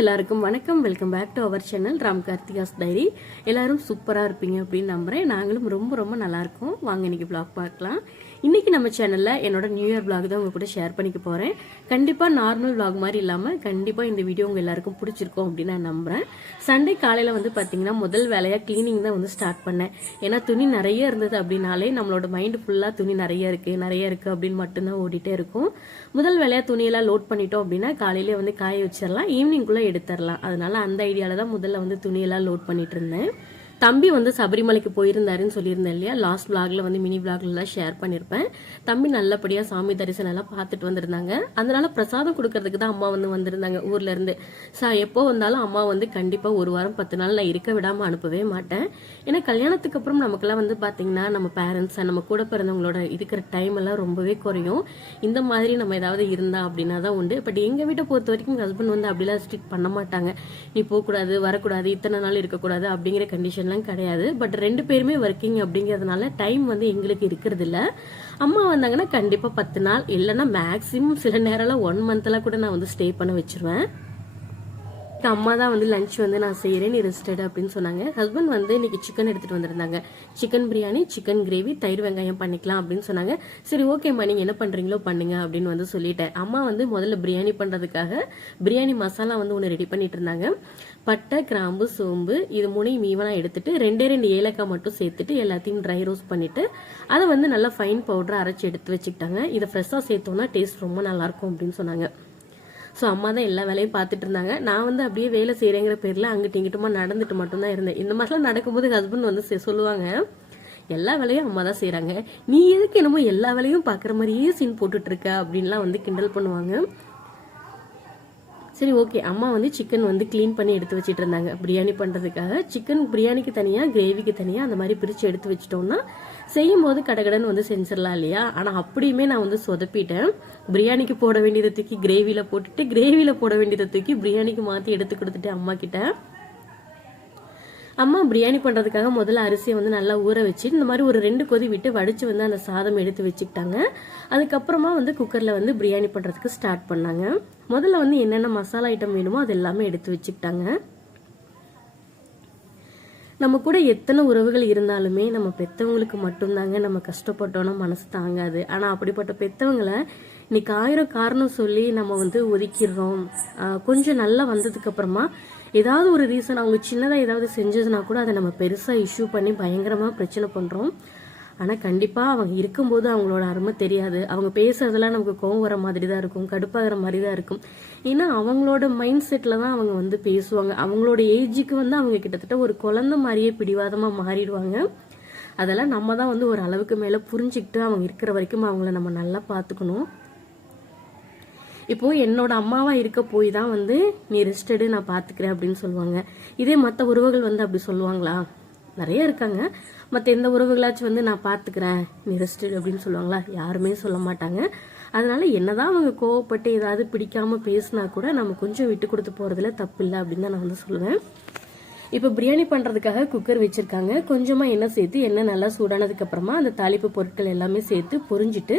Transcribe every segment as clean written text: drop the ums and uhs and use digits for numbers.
எல்லாருக்கும் வணக்கம். Welcome back to our channel Ram Karthika's diary. எல்லாரும் சூப்பரா இருப்பீங்க அப்படின்னு நம்புறேன். நாங்களும் ரொம்ப ரொம்ப நல்லா இருக்கோம். வாங்க இன்னைக்கு vlog பார்க்கலாம். இன்னைக்கு நம்ம சேனல்ல என்னோட நியூ இயர் vlog தான் உங்க கூட ஷேர் பண்ணிக்க போறேன். கண்டிப்பா நார்மல் vlog மாதிரி இல்லாம கண்டிப்பா இந்த வீடியோ உங்க எல்லாருக்கும் பிடிச்சிருக்கும் அப்படின்னு நான் நம்புறேன். சண்டே காலையில வந்து பாத்தீங்கன்னா முதல் வேலையா கிளீனிங் தான் வந்து ஸ்டார்ட் பண்ணேன். ஏன்னா துணி நிறைய இருந்தது அப்படின்னாலே நம்மளோட மைண்ட் ஃபுல்லா துணி நிறைய இருக்கு அப்படின்னு மட்டும்தான் ஓடிட்டே இருக்கும். முதல் வேலையா துணியெல்லாம் லோட் பண்ணிட்டோம் அப்படின்னா காலையிலேயே வந்து காய வச்சிடலாம், ஈவினிங்குள்ள எடுத்துடலாம். அதனால அந்த ஐடியால தான் முதல்ல வந்து துணியெல்லாம் லோட் பண்ணிட்டு இருந்தேன். தம்பி வந்து சபரிமலைக்கு போயிருந்தாருன்னு சொல்லியிருந்தேன் இல்லையா, லாஸ்ட் vlogல வந்து மினி vlogல ஷேர் பண்ணிருப்பேன். தம்பி நல்லபடியா சாமி தரிசனம் எல்லாம் பார்த்துட்டு வந்திருந்தாங்க. அதனால பிரசாதம் கொடுக்கறதுக்கு தான் அம்மா வந்து வந்திருந்தாங்க ஊர்ல இருந்து. எப்போ வந்தாலும் அம்மா வந்து கண்டிப்பா ஒரு வாரம் 10 நாள் நான் இருக்க விடாம அனுப்பவே மாட்டேன். ஏன்னா கல்யாணத்துக்கு அப்புறம் நமக்கெல்லாம் வந்து பாத்தீங்கன்னா நம்ம பேரண்ட்ஸ் நம்ம கூட பிறந்தவங்களோட இருக்கிற டைம் எல்லாம் ரொம்பவே குறையும். இந்த மாதிரி நம்ம ஏதாவது இருந்தா அப்படின்னா தான் உண்டு. பட் எங்க வீட்டை பொறுத்த வரைக்கும் ஹஸ்பண்ட் வந்து அப்படிலாம் ஸ்ட்ரிக்ட் பண்ண மாட்டாங்க. நீ போகக்கூடாது, வரக்கூடாது, இத்தனை நாள் இருக்கக்கூடாது அப்படிங்கிற கண்டிஷன் கிடையாது. பட் ரெண்டு பேருமே ஒர்க்கிங் அப்படிங்கறதுனால டைம் வந்து எங்களுக்கு இருக்கிறது இல்ல. அம்மா வந்தாங்கன்னா கண்டிப்பா 10 நாள் இல்லைன்னா மேக்சிமம் சில நேரம் 1 மந்த்ல கூட நான் வந்து ஸ்டே பண்ண வச்சிருவேன். அம்மா தான் வந்து லஞ்ச் வந்து நான் செய்யறேன், நீ ரெஸ்டட் அப்படின்னு சொன்னாங்க. ஹஸ்பண்ட் வந்து இன்னைக்கு சிக்கன் எடுத்துட்டு வந்திருந்தாங்க. சிக்கன் பிரியாணி, சிக்கன் கிரேவி, தயிர் வெங்காயம் பண்ணிக்கலாம் அப்படின்னு சொன்னாங்க. சரி ஓகேம்மா நீங்க என்ன பண்றீங்களோ பண்ணுங்க அப்படின்னு வந்து சொல்லிட்டேன். அம்மா வந்து முதல்ல பிரியாணி பண்றதுக்காக பிரியாணி மசாலா வந்து ஒன்று ரெடி பண்ணிட்டு இருந்தாங்க. பட்டை, கிராம்பு, சோம்பு இது 3 ஈவனா எடுத்துட்டு 2 ஏலக்காய் மட்டும் சேர்த்துட்டு எல்லாத்தையும் ட்ரை ரோஸ்ட் பண்ணிட்டு அதை வந்து நல்லா ஃபைன் பவுடரா அரைச்சி எடுத்து வச்சுக்கிட்டாங்க. இதை ஃப்ரெஷ்ஷா சேர்த்தோம்னா டேஸ்ட் ரொம்ப நல்லா இருக்கும் அப்படின்னு சொன்னாங்க. ஸோ அம்மா தான் எல்லா வேலையும் பார்த்துட்டு இருந்தாங்க. நான் வந்து அப்படியே வேலை செய்யறேங்கிற பேர்ல அங்கிட்டு இங்கிட்டுமா நடந்துட்டு மட்டும்தான் இருந்தேன். இந்த மாதிரிலாம் நடக்கும்போது ஹஸ்பண்ட் வந்து சொல்லுவாங்க, எல்லா வேலையும் அம்மா தான் செய்யறாங்க, நீ எதுக்கு என்னமோ எல்லா வேலையும் பாக்குற மாதிரியே சீன் போட்டுட்டு இருக்க அப்படின்லாம் வந்து கிண்டல் பண்ணுவாங்க. சரி ஓகே, அம்மா வந்து சிக்கன் வந்து கிளீன் பண்ணி எடுத்து வச்சிட்டு இருந்தாங்க பிரியாணி பண்றதுக்காக. சிக்கன் பிரியாணிக்கு தனியா, கிரேவிக்கு தனியா அந்த மாதிரி பிரிச்சு எடுத்து வச்சிட்டோம்னா செய்யும் போது கடகடன்னு வந்து செஞ்சிடலாம் இல்லையா. ஆனா அப்படியுமே நான் வந்து சொதப்பிட்டேன். பிரியாணிக்கு போட வேண்டியதை தூக்கி கிரேவில போட்டுட்டு, கிரேவில போட வேண்டியதை தூக்கி பிரியாணிக்கு மாத்தி எடுத்து கொடுத்துட்டு அம்மா கிட்ட. அம்மா பிரியாணி பண்றதுக்காக முதல்ல அரிசியை வந்து நல்லா ஊற வச்சு இந்த மாதிரி ஒரு 2 கொதி விட்டு வடிச்சு வந்து அந்த சாதம் எடுத்து வச்சுக்கிட்டாங்க. அதுக்கப்புறமா வந்து குக்கர்ல வந்து பிரியாணி பண்றதுக்கு ஸ்டார்ட் பண்ணாங்க. முதல்ல வந்து என்னென்ன மசாலா ஐட்டம் வேணுமோ அது எல்லாமே எடுத்து வச்சுக்கிட்டாங்க. நம்ம கூட எத்தனை உறவுகள் இருந்தாலுமே நம்ம பெத்தவங்களுக்கு மட்டும்தாங்க நம்ம கஷ்டப்பட்டோம்னா மனசு தாங்காது. ஆனா அப்படிப்பட்ட பெத்தவங்களை இன்னைக்கு 1000 காரணம் சொல்லி நம்ம வந்து ஒதுக்கிடுறோம். கொஞ்சம் நல்லா வந்ததுக்கு அப்புறமா ஏதாவது ஒரு ரீசன் அவங்க சின்னதா ஏதாவது செஞ்சதுன்னா கூட அதை நம்ம பெருசா இஷ்யூ பண்ணி பயங்கரமா பிரச்சனை பண்றோம். ஆனா கண்டிப்பா அவங்க இருக்கும்போது அவங்களோட அருமை தெரியாது. அவங்க பேசுறதெல்லாம் நமக்கு கோவம் வர மாதிரி தான் இருக்கும், கடுப்பாகிற மாதிரி தான் இருக்கும். ஏன்னா அவங்களோட மைண்ட் செட்ல தான் அவங்க வந்து பேசுவாங்க. அவங்களோட ஏஜுக்கு வந்து அவங்க கிட்டத்தட்ட ஒரு குழந்தை மாதிரியே பிடிவாதமா மாறிடுவாங்க. அதெல்லாம் நம்ம தான் வந்து ஒரு அளவுக்கு மேல புரிஞ்சுக்கிட்டு அவங்க இருக்கிற வரைக்கும் அவங்கள நம்ம நல்லா பாத்துக்கணும். இப்போ என்னோட அம்மாவா இருக்க போய் தான் வந்து நீ ரெஸ்டடு நான் பாத்துக்கிறேன் அப்படின்னு சொல்லுவாங்க. இதே மற்ற உறவுகள் வந்து அப்படி சொல்லுவாங்களா? நிறைய இருக்காங்க. மற்ற எந்த உறவுகளாச்சும் வந்து நான் பாத்துக்கிறேன் நீ ரெஸ்டடு அப்படின்னு சொல்லுவாங்களா? யாருமே சொல்ல மாட்டாங்க. அதனால என்னதான் அவங்க கோவப்பட்டு ஏதாவது பிடிக்காம பேசினா கூட நம்ம கொஞ்சம் விட்டு கொடுத்து போறதுல தப்பு இல்லை அப்படின்னு தான் நான் வந்து சொல்லுவேன். இப்போ பிரியாணி பண்றதுக்காக குக்கர் வச்சிருக்காங்க. கொஞ்சமா எண்ணெய் சேர்த்து எண்ணெய் நல்லா சூடானதுக்கு அப்புறமா அந்த தாளிப்பு பொருட்கள் எல்லாமே சேர்த்து பொரிஞ்சிட்டு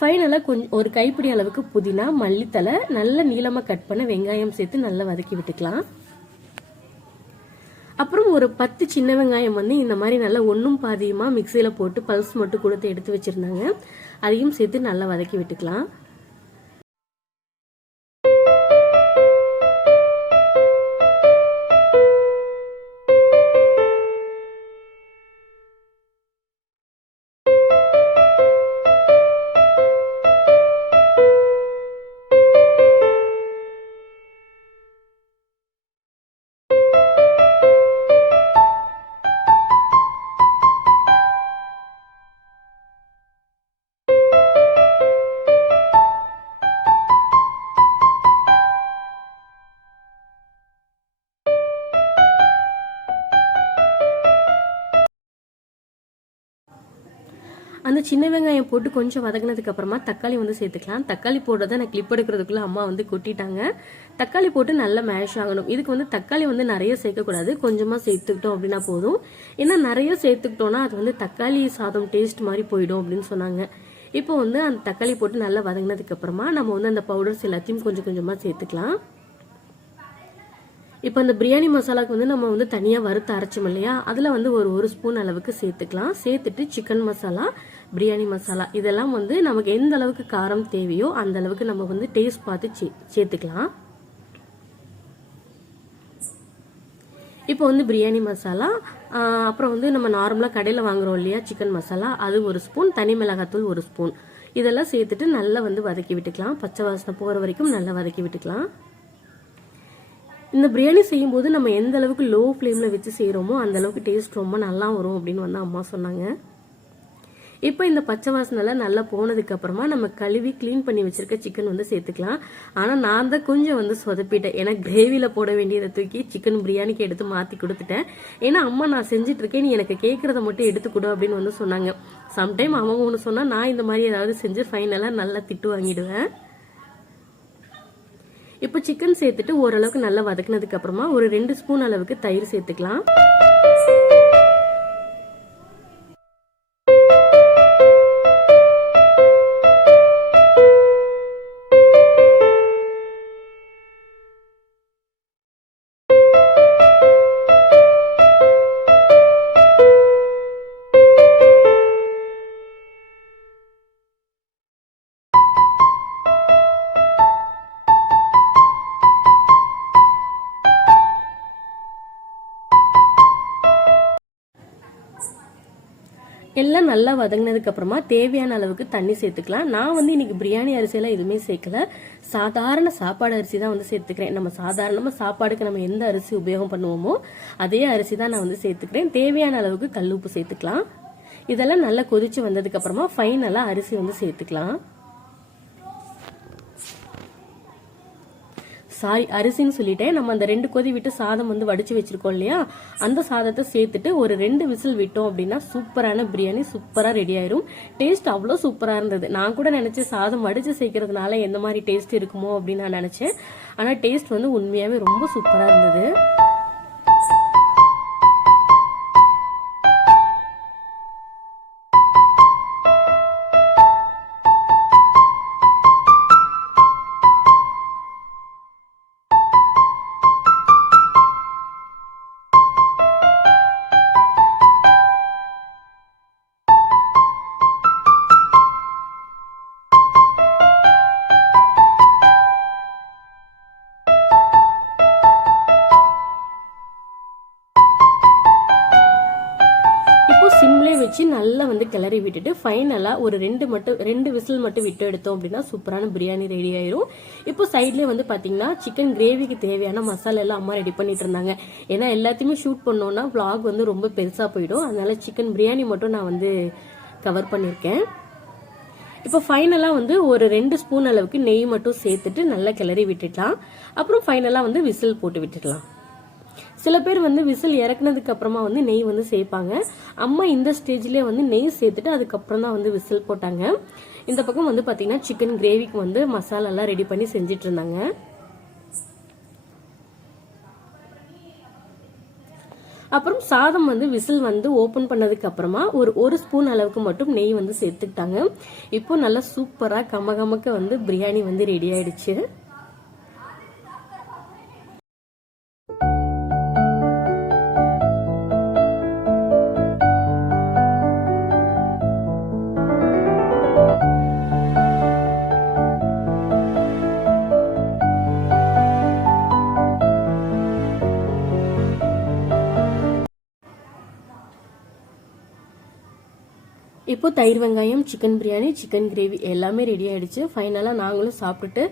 ஃபைனலா கொஞ்சம் ஒரு கைப்பிடி அளவுக்கு புதினா, மல்லித்தலை, நல்ல நீளமா கட் பண்ண வெங்காயம் சேர்த்து நல்லா வதக்கி விட்டுக்கலாம். அப்புறம் ஒரு 10 சின்ன வெங்காயம் வந்து இந்த மாதிரி நல்லா ஒன்னும் பாதியுமா மிக்சியில போட்டு பல்ஸ் மட்டும் கொடுத்து எடுத்து வச்சிருந்தாங்க. அதையும் சேர்த்து நல்லா வதக்கி விட்டுக்கலாம். அந்த சின்ன வெங்காயம் போட்டு கொஞ்சம் வதங்கினதுக்கு அப்புறமா தக்காளி வந்து சேர்த்துக்கலாம். தக்காளி போடுறத நான் கிளிப் எடுக்கிறதுக்குள்ள அம்மா வந்து கொட்டிட்டாங்க. தக்காளி போட்டு நல்லா மேஷ் ஆகணும். இதுக்கு வந்து தக்காளி வந்து நிறைய சேர்க்கக்கூடாது, கொஞ்சமா சேர்த்துக்கிட்டோம் அப்படின்னா போதும். ஏன்னா நிறைய சேர்த்துக்கிட்டோம்னா அது வந்து தக்காளி சாதம் டேஸ்ட் மாதிரி போயிடும் அப்படின்னு சொன்னாங்க. இப்போ வந்து அந்த தக்காளி போட்டு நல்லா வதங்கினதுக்கு அப்புறமா நம்ம வந்து அந்த பவுடர்ஸ் எல்லாத்தையும் கொஞ்சம் கொஞ்சமா சேர்த்துக்கலாம். இப்போ அந்த பிரியாணி மசாலாவுக்கு வந்து நம்ம வந்து தனியாக வறுத்து அரைச்சோம் இல்லையா, அதில் வந்து ஒரு ஸ்பூன் அளவுக்கு சேர்த்துக்கலாம். சேர்த்துட்டு சிக்கன் மசாலா, பிரியாணி மசாலா இதெல்லாம் வந்து நமக்கு எந்த அளவுக்கு காரம் தேவையோ அந்த அளவுக்கு நம்ம வந்து டேஸ்ட் பார்த்து சேர்த்துக்கலாம். இப்போ வந்து பிரியாணி மசாலா, அப்புறம் வந்து நம்ம நார்மலாக கடையில் வாங்குறோம் இல்லையா சிக்கன் மசாலா, அது 1 ஸ்பூன், தனி மிளகாத்தூள் 1 ஸ்பூன், இதெல்லாம் சேர்த்துட்டு நல்லா வந்து வதக்கி விட்டுக்கலாம். பச்சை வாசனை போகிற வரைக்கும் நல்லா வதக்கி விட்டுக்கலாம். இந்த பிரியாணி செய்யும்போது நம்ம எந்த அளவுக்கு லோ ஃப்ளேமில் வச்சு செய்கிறோமோ அந்த அளவுக்கு டேஸ்ட் ரொம்ப நல்லா வரும் அப்படின்னு வந்து அம்மா சொன்னாங்க. இப்போ இந்த பச்சை வாசனைலாம் நல்லா போனதுக்கு அப்புறமா நம்ம கழுவி க்ளீன் பண்ணி வச்சிருக்க சிக்கன் வந்து சேர்த்துக்கலாம். ஆனால் நான் தான் கொஞ்சம் வந்து சொதப்பிட்டேன். ஏன்னா கிரேவியில் போட வேண்டியதை தூக்கி சிக்கன் பிரியாணிக்கு எடுத்து மாற்றி கொடுத்துட்டேன். ஏன்னா அம்மா நான் செஞ்சுட்டு இருக்கேன், நீ எனக்கு கேட்குறத மட்டும் எடுத்து கொடு அப்படின்னு வந்து சொன்னாங்க. சம்டைம் அவங்க ஒன்று சொன்னால் நான் இந்த மாதிரி ஏதாவது செஞ்சு ஃபைனலாக நல்லா திட்டு வாங்கிடுவேன். இப்போ சிக்கன் சேர்த்துட்டு ஓரளவுக்கு நல்லா வதக்கினதுக்கு அப்புறமா ஒரு 2 ஸ்பூன் அளவுக்கு தயிர் சேர்த்துக்கலாம். எல்லாம் நல்லா வதங்கினதுக்கு அப்புறமா தேவையான அளவுக்கு தண்ணி சேர்த்துக்கலாம். நான் வந்து இன்னைக்கு பிரியாணி அரிசியெல்லாம் எதுவுமே சேர்க்கல, சாதாரண சாப்பாடு அரிசி தான் வந்து சேர்த்துக்கிறேன். நம்ம சாதாரணமாக சாப்பாடுக்கு நம்ம எந்த அரிசி உபயோகம் பண்ணுவோமோ அதே அரிசி தான் நான் வந்து சேர்த்துக்கிறேன். தேவையான அளவுக்கு கல் உப்பு சேர்த்துக்கலாம். இதெல்லாம் நல்லா கொதிச்சு வந்ததுக்கு அப்புறமா ஃபைனலா அரிசி வந்து சேர்த்துக்கலாம். சாரி, அரிசின்னு சொல்லிட்டேன். நம்ம அந்த 2 கொதி விட்டு சாதம் வந்து வடிச்சு வச்சிருக்கோம் இல்லையா, அந்த சாதத்தை சேர்த்துட்டு ஒரு 2 விசில் விட்டோம் அப்படின்னா சூப்பரான பிரியாணி சூப்பரா ரெடி ஆயிரும். டேஸ்ட் அவ்வளோ சூப்பரா இருந்தது. நான் கூட நினைச்சேன் சாதம் வடிச்சு சேர்க்கறதுனால எந்த மாதிரி டேஸ்ட் இருக்குமோ அப்படின்னு நான் நினைச்சேன். ஆனா டேஸ்ட் வந்து உண்மையாவே ரொம்ப சூப்பரா இருந்தது. சிம்லே வச்சு நல்லா வந்து கிளறி விட்டுட்டு ஃபைனலா ஒரு 2 விசில் மட்டும் விட்டு எடுத்தோம் அப்படின்னா சூப்பரான பிரியாணி ரெடி ஆயிரும். இப்போ சைட்லயே வந்து பாத்தீங்கன்னா சிக்கன் கிரேவிக்கு தேவையான மசாலா எல்லாம் அம்மா ரெடி பண்ணிட்டு இருந்தாங்க. ஏன்னா எல்லாத்தையுமே ஷூட் பண்ணோம்னா vlog வந்து ரொம்ப பெருசா போயிடும். அதனால சிக்கன் பிரியாணி மட்டும் நான் வந்து கவர் பண்ணிருக்கேன். இப்போ ஃபைனலா வந்து ஒரு 2 ஸ்பூன் அளவுக்கு நெய் மட்டும் சேர்த்துட்டு நல்லா கிளறி விட்டுடலாம். அப்புறம் ஃபைனலா வந்து விசில் போட்டு விட்டுடலாம். சில பேர் வந்து விசில் இறக்குனதுக்கு அப்புறமா வந்து நெய் வந்து சேர்ப்பாங்க. அம்மா இந்த ஸ்டேஜ்லயே வந்து நெய் சேர்த்துட்டு அதுக்கப்புறம் தான் வந்து விசில் போட்டாங்க. இந்த பக்கம் வந்து பாத்தீங்கன்னா சிக்கன் கிரேவிக்கு வந்து மசாலா எல்லாம் ரெடி பண்ணி செஞ்சிட்டு இருந்தாங்க. அப்புறம் சாதம் வந்து விசில் வந்து ஓபன் பண்ணதுக்கு அப்புறமா ஒரு ஸ்பூன் அளவுக்கு மட்டும் நெய் வந்து சேர்த்துக்கிட்டாங்க. இப்போ நல்லா சூப்பரா கமகமக்க வந்து பிரியாணி வந்து ரெடி ஆயிடுச்சு. இப்போ தயிர் வெங்காயம், சிக்கன் பிரியாணி, சிக்கன் கிரேவி எல்லாமே ரெடி ஆயிடுச்சு. ஃபைனலா நாங்களும் சாப்பிட்டுட்டு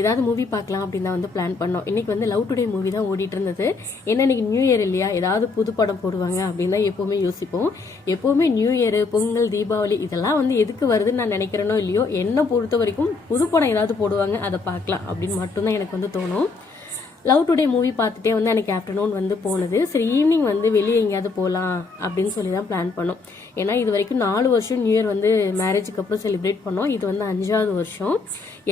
ஏதாவது மூவி பார்க்கலாம் அப்படின்னு தான் வந்து பிளான் பண்ணோம். இன்னைக்கு வந்து லவ் டுடே மூவி தான் ஓடிட்டு இருந்தது. ஏன்னா இன்னைக்கு நியூ இயர் இல்லையா, ஏதாவது புது படம் போடுவாங்க அப்படின்னு தான் எப்பவுமே யோசிப்போம். எப்பவுமே நியூ இயர், பொங்கல், தீபாவளி இதெல்லாம் வந்து எதுக்கு வருதுன்னு நான் நினைக்கிறேனோ இல்லையோ, என்னை பொறுத்த வரைக்கும் புது படம் ஏதாவது போடுவாங்க அதை பார்க்கலாம் அப்படின்னு மட்டும்தான் எனக்கு வந்து தோணும். லவ் டுடே மூவி பார்த்துட்டே வந்து அன்னைக்கு ஆஃப்டர்நூன் வந்து போனது. சரி ஈவினிங் வந்து வெளியே எங்கேயாவது போகலாம் அப்படின்னு சொல்லி தான் பிளான் பண்ணோம். ஏன்னா இது வரைக்கும் 4 வருஷம் நியூ இயர் வந்து மேரேஜுக்கு அப்புறம் செலிப்ரேட் பண்ணோம். இது வந்து 5வது வருஷம்.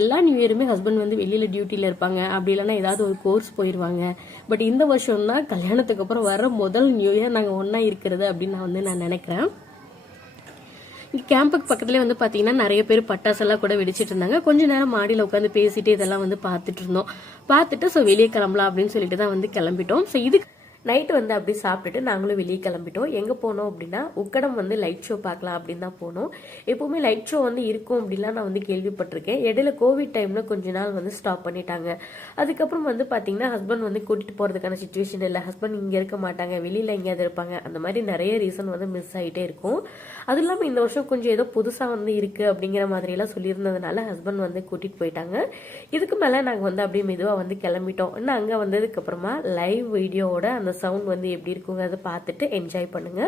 எல்லா நியூ இயருமே ஹஸ்பண்ட் வந்து வெளியில் டியூட்டியில் இருப்பாங்க, அப்படி இல்லைன்னா ஏதாவது ஒரு கோர்ஸ் போயிடுவாங்க. பட் இந்த வருஷம் தான் கல்யாணத்துக்கு அப்புறம் வர முதல் நியூ இயர் நாங்கள் ஒன்றா இருக்கிறது அப்படின்னு நான் நினைக்கிறேன். கேம்புக்கு பக்கத்துலேயே வந்து பார்த்தீங்கன்னா நிறைய பேர் பட்டாசெல்லாம் கூட வெடிச்சிட்டு இருந்தாங்க. கொஞ்ச நேரம் மாடியில் உட்காந்து பேசிட்டு இதெல்லாம் வந்து பார்த்துட்டு இருந்தோம். பார்த்துட்டு ஸோ வெளியே கிளம்பலாம் அப்படின்னு சொல்லிட்டு தான் வந்து கிளம்பிட்டோம். ஸோ இதுக்கு நைட்டு வந்து அப்படி சாப்பிட்டுட்டு நாங்களும் வெளியே கிளம்பிட்டோம். எங்கே போனோம் அப்படின்னா உக்கடம் வந்து லைட் ஷோ பார்க்கலாம் அப்படின்னு தான் போனோம். எப்போவுமே லைட் ஷோ வந்து இருக்கும் அப்படின்லாம் நான் வந்து கேள்விப்பட்டிருக்கேன். இடையில கோவிட் டைமில் கொஞ்ச நாள் வந்து ஸ்டாப் பண்ணிட்டாங்க. அதுக்கப்புறம் வந்து பார்த்தீங்கன்னா ஹஸ்பண்ட் வந்து கூட்டிகிட்டு போகிறதுக்கான சுச்சுவேஷன் இல்லை, ஹஸ்பண்ட் இங்கே இருக்க மாட்டாங்க, வெளியில் எங்கேயாவது இருப்பாங்க, அந்த மாதிரி நிறைய ரீசன் வந்து மிஸ் ஆகிட்டே இருக்கும். அதுவும் இல்லாமல் இந்த வருஷம் கொஞ்சம் ஏதோ புதுசாக வந்து இருக்குது அப்படிங்கிற மாதிரியெல்லாம் சொல்லியிருந்ததுனால ஹஸ்பண்ட் வந்து கூட்டிகிட்டு போயிட்டாங்க. இதுக்கு மேலே நாங்கள் வந்து அப்படியே மெதுவாக வந்து கிளம்பிட்டோம். இன்னும் அங்கே வந்ததுக்கப்புறமா லைவ் வீடியோவோட அந்த சவுண்ட் வந்து எப்படி இருக்குங்கிறத பார்த்துட்டு என்ஜாய் பண்ணுங்க.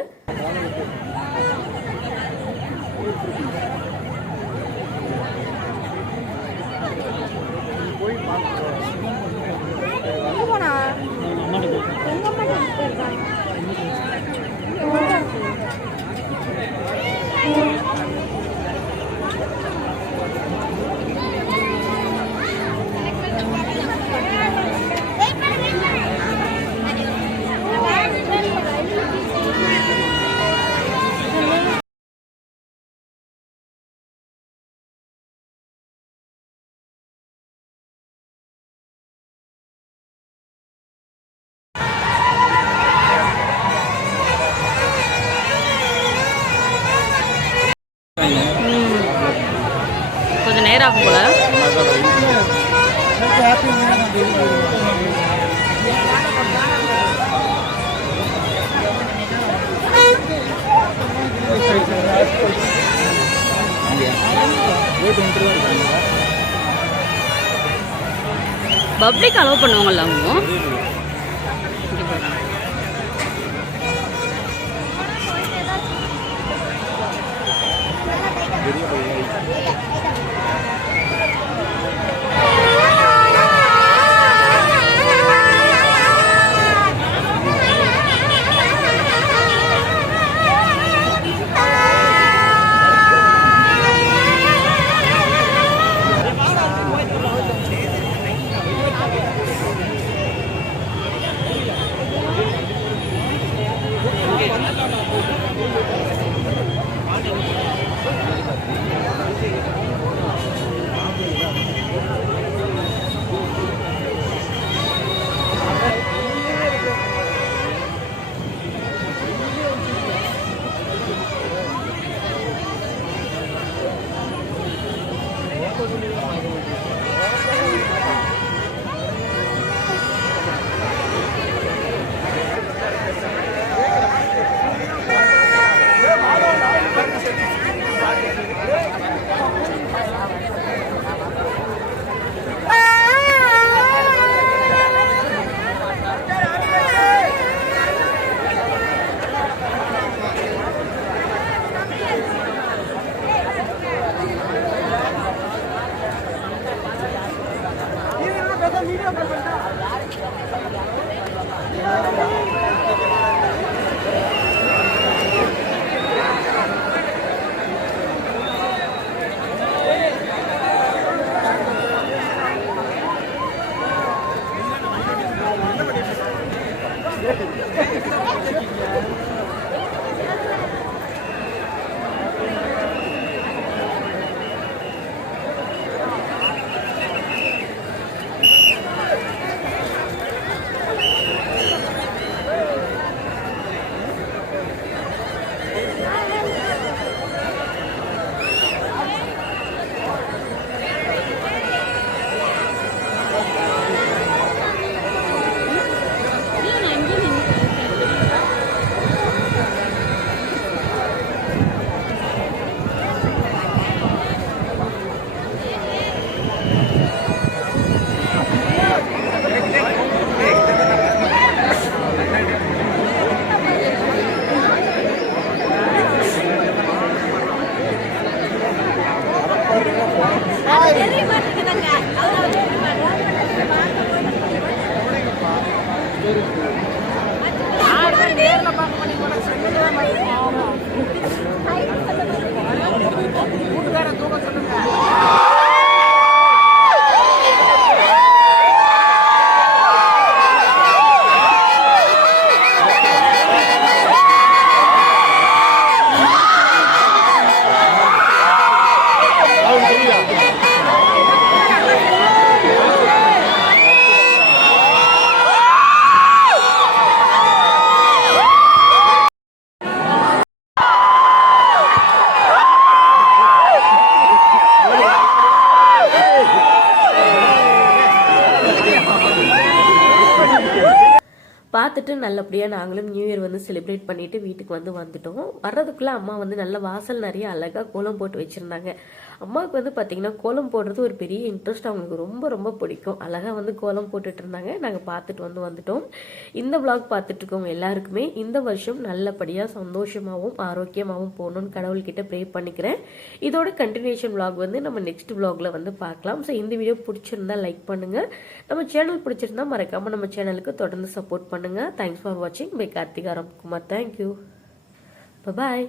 கொஞ்சம் நேரம் ஆகும் போல. பப்ளிக் அலோவ் பண்ணுவாங்கல்ல அவங்க. பார்த்துட்டு நல்லபடியாக நாங்களும் நியூ இயர் வந்து செலிப்ரேட் பண்ணிட்டு வீட்டுக்கு வந்துட்டோம். வர்றதுக்குள்ளே அம்மா வந்து நல்ல வாசல் நிறைய அழகாக கோலம் போட்டு வச்சுருந்தாங்க. அம்மாவுக்கு வந்து பார்த்திங்கன்னா கோலம் போடுறது ஒரு பெரிய இன்ட்ரெஸ்ட், அவங்களுக்கு ரொம்ப ரொம்ப பிடிக்கும். அழகாக வந்து கோலம் போட்டுட்டு இருந்தாங்க. நாங்கள் பார்த்துட்டு வந்துட்டோம். இந்த விளாக் பார்த்துட்டு இருக்கவங்க எல்லாருக்குமே இந்த வருஷம் நல்லபடியாக சந்தோஷமாகவும் ஆரோக்கியமாகவும் போகணும்னு கடவுள்கிட்ட ப்ரே பண்ணிக்கிறேன். இதோட கண்டினியூஷன் விளாக் வந்து நம்ம நெக்ஸ்ட் விளாகில் வந்து பார்க்கலாம். ஸோ இந்த வீடியோ பிடிச்சிருந்தா லைக் பண்ணுங்கள். நம்ம சேனல் பிடிச்சிருந்தா மறக்காமல் நம்ம சேனலுக்கு தொடர்ந்து சப்போர்ட் பண்ணுங்கள். தேங்க்ஸ் ஃபார் வாட்சிங். பை கார்த்திகா ராம்குமார். தேங்க்யூ. பாய்.